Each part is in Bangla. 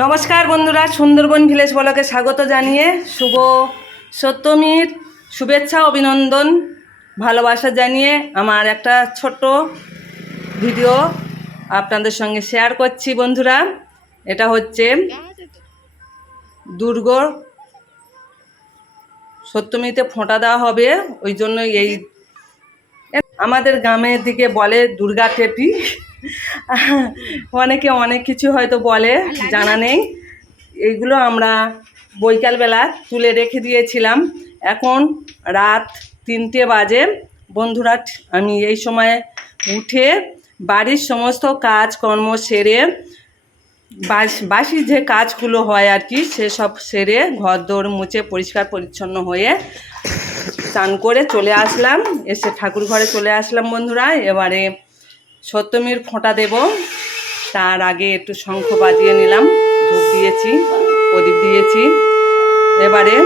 নমস্কার বন্ধুরা, সুন্দরবন ভিলেজ ব্লগে স্বাগত জানিয়ে শুভ সপ্তমীর শুভেচ্ছা অভিনন্দন ভালোবাসা জানিয়ে আমার একটা ছোট্ট ভিডিও আপনাদের সঙ্গে শেয়ার করছি। বন্ধুরা, এটা হচ্ছে দুর্গ সপ্তমীতে ফোঁটা দেওয়া হবে, ওই জন্য এই আমাদের গ্রামের দিকে বলে দুর্গা টেপি। অনেকে অনেক কিছু হয়তো বলে, জানা নেই। এইগুলো আমরা বৈকালবেলা তুলে রেখে দিয়েছিলাম। এখন রাত 3টে বাজে। বন্ধুরা, আমি এই সময় উঠে বাড়ির সমস্ত কাজকর্ম সেরে বাসি যে কাজগুলো হয় আর কি, সেসব সেরে ঘর দোর মুছে পরিষ্কার পরিচ্ছন্ন হয়ে স্নান করে চলে আসলাম। এসে ঠাকুর ঘরে চলে আসলাম। বন্ধুরা, এবারে সপ্তমীর ফোঁটা দেব। তার আগে একটু শঙ্খ বাজিয়ে নিলাম, ধূপ দিয়েছি, প্রদীপ দিয়েছি। এবারে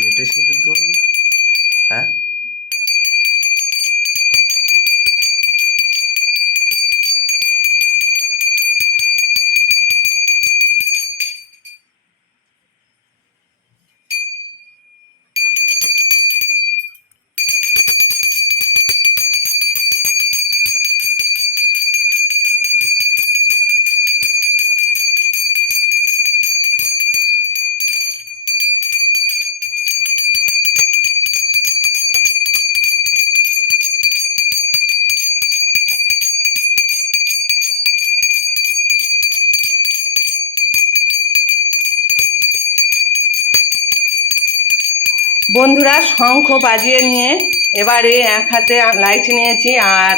মেটে সিঁদুর দোল। হ্যাঁ, বন্ধুরা, শঙ্খ বাজিয়ে নিয়ে এবারে এক হাতে লাইট নিয়েছি আর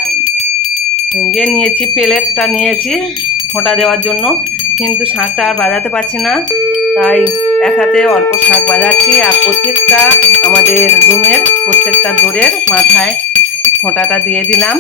নিয়েছি, প্লেটটা নিয়েছি ফোঁটা দেওয়ার জন্য, কিন্তু শাঁখটা আর বাজাতে পারছি না, তাই এক হাতে অল্প শাঁখ বাজাচ্ছি। আর প্রত্যেকটা আমাদের রুমের প্রত্যেকটা দোরের মাথায় ফোঁটাটা দিয়ে দিলাম।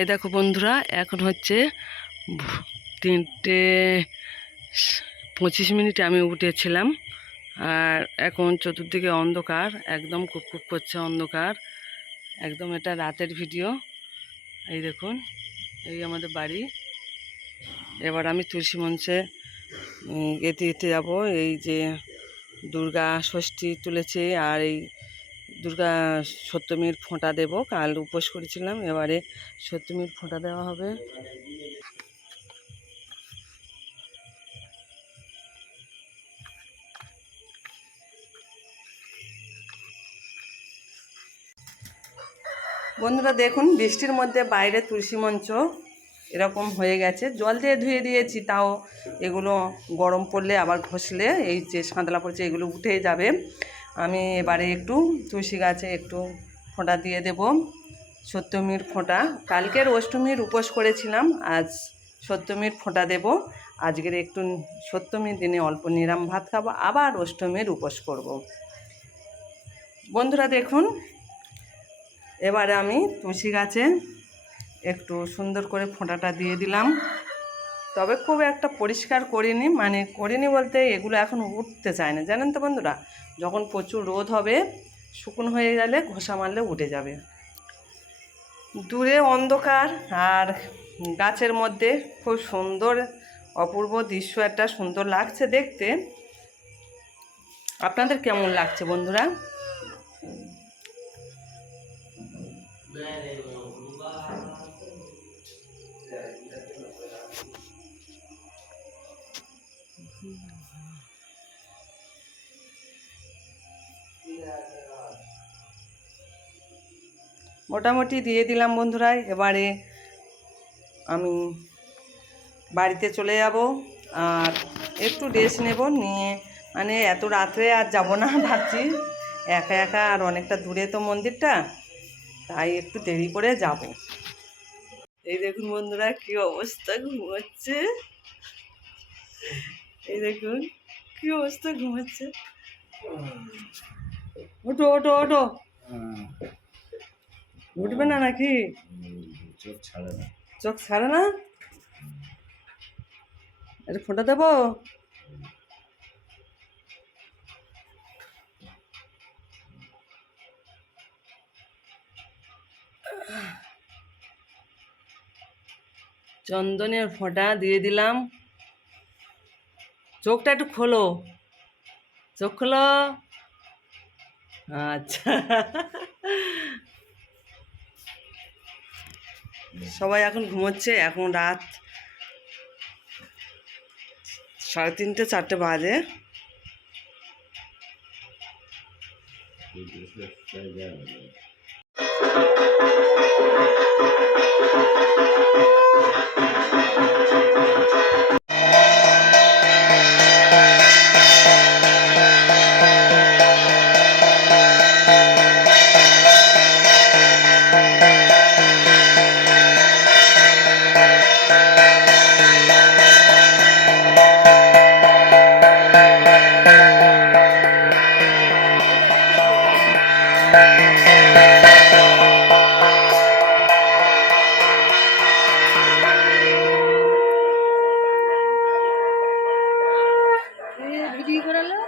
এই দেখো বন্ধুরা, এখন হচ্ছে 3টে 25 মিনিটে আমি উঠেছিলাম। আর এখন চতুর্দিকে অন্ধকার, একদম কুককুক করছে অন্ধকার, একদম এটা রাতের ভিডিও। এই দেখুন, এই আমাদের বাড়ি। এবার আমি তুলসী মঞ্চে এতে এতে যাবো। এই যে দুর্গা ষষ্ঠী তুলেছে, আর এই দুর্গা সপ্তমীর ফোঁটা দেব। কাল উপোস করেছিলাম, এবারে সপ্তমীর ফোঁটা দেওয়া হবে। বন্ধুরা দেখুন, বৃষ্টির মধ্যে বাইরে তুলসী মঞ্চ এরকম হয়ে গেছে। জল দিয়ে ধুয়ে দিয়েছি, তাও এগুলো গরম পড়লে আবার ঘষলে এই যে সাঁতলা পড়ছে এগুলো উঠে যাবে। আমি এবারে একটু তুলসী গাছে একটু ফোঁটা দিয়ে দেব, সপ্তমীর ফোঁটা। কালকের অষ্টমীর উপোস করেছিলাম, আজ সপ্তমীর ফোঁটা দেব। আজকের একটু সপ্তমীর দিনে অল্প নিরাম ভাত খাবো, আবার অষ্টমীর উপোস করব। বন্ধুরা দেখুন, এবারে আমি তুলসী গাছে একটু সুন্দর করে ফোঁটাটা দিয়ে দিলাম। তবে খুব একটা পরিষ্কার করিনি, মানে করিনি বলতে এগুলো এখন উঠতে চায় না, জানেন তো বন্ধুরা। যখন প্রচুর রোদ হবে, শুকনো হয়ে গেলে ঘষা মারলে উঠে যাবে। দূরে অন্ধকার আর গাছের মধ্যে খুব সুন্দর অপূর্ব দৃশ্য, একটা সুন্দর লাগছে দেখতে। আপনাদের কেমন লাগছে বন্ধুরা? মোটামুটি দিয়ে দিলাম বন্ধুরা। এবারে আমি বাড়িতে চলে যাব আর একটু রেস্ট নেব, নিয়ে মানে এত রাত্রে আর যাব না ভাবছি, একা একা, আর অনেকটা দূরে তো মন্দিরটা, তাই একটু দেরি করে যাব। এই দেখুন বন্ধুরা, কি অবস্থা ঘুমাচ্ছে। এই দেখুন কি অবস্থা ঘুমাচ্ছে। ওঠো ওঠো ওঠো, উঠবে না নাকি? চোখ ছাড়ে না, চোখ ছাড়ে না। এটা ফোঁটা দেবো। চন্দনের ফোঁটা দিয়ে দিলাম। চোখটা একটু খোলো, চোখ খোলো। আচ্ছা, সবাই এখন ঘুমোচ্ছে। এখন রাত 3:30 4টে বাজে। ভিডিও করালো।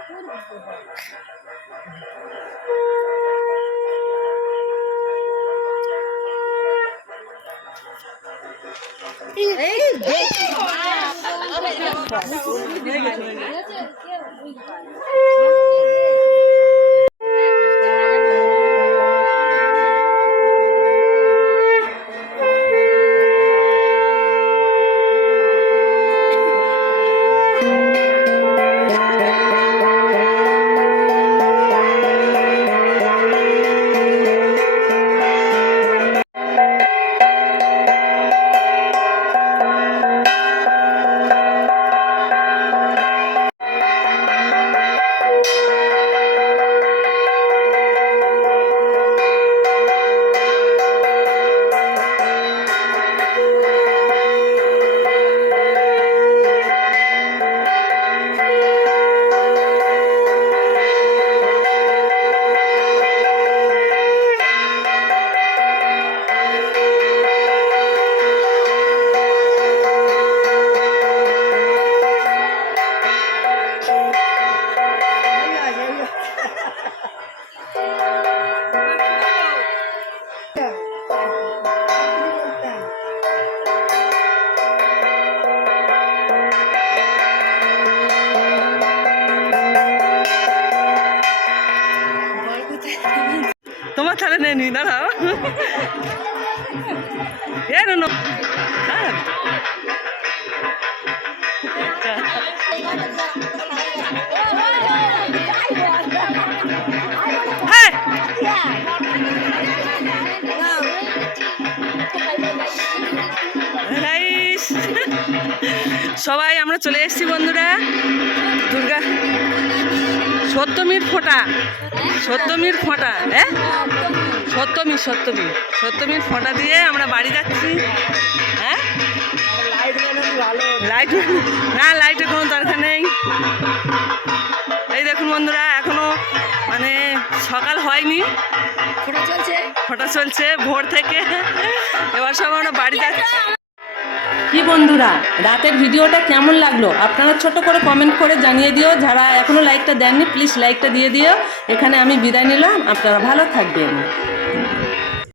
তাহলে নে নি দাঁড়াও এ নো হ্যাঁ গাইস সবাই আমরা চলে এসেছি বন্ধুরা দুর্গা সপ্তমীর ফোঁটা হ্যাঁ সপ্তমীর ফোঁটা দিয়ে আমরা বাড়ি যাচ্ছি হ্যাঁ লাইটের কোনো দরকার নেই এই দেখুন বন্ধুরা এখনো মানে সকাল হয়নি ফোঁটা চলছে ভোর থেকে এবার সব আমরা বাড়ি যাচ্ছি কি বন্ধুরা রাতের ভিডিওটা কেমন লাগলো আপনারা ছোট করে কমেন্ট করে জানিয়ে দিও যারা এখনো লাইকটা দেননি প্লিজ লাইকটা দিয়ে দিও এখানে আমি বিদায় নিলাম আপনারা ভালো থাকবেন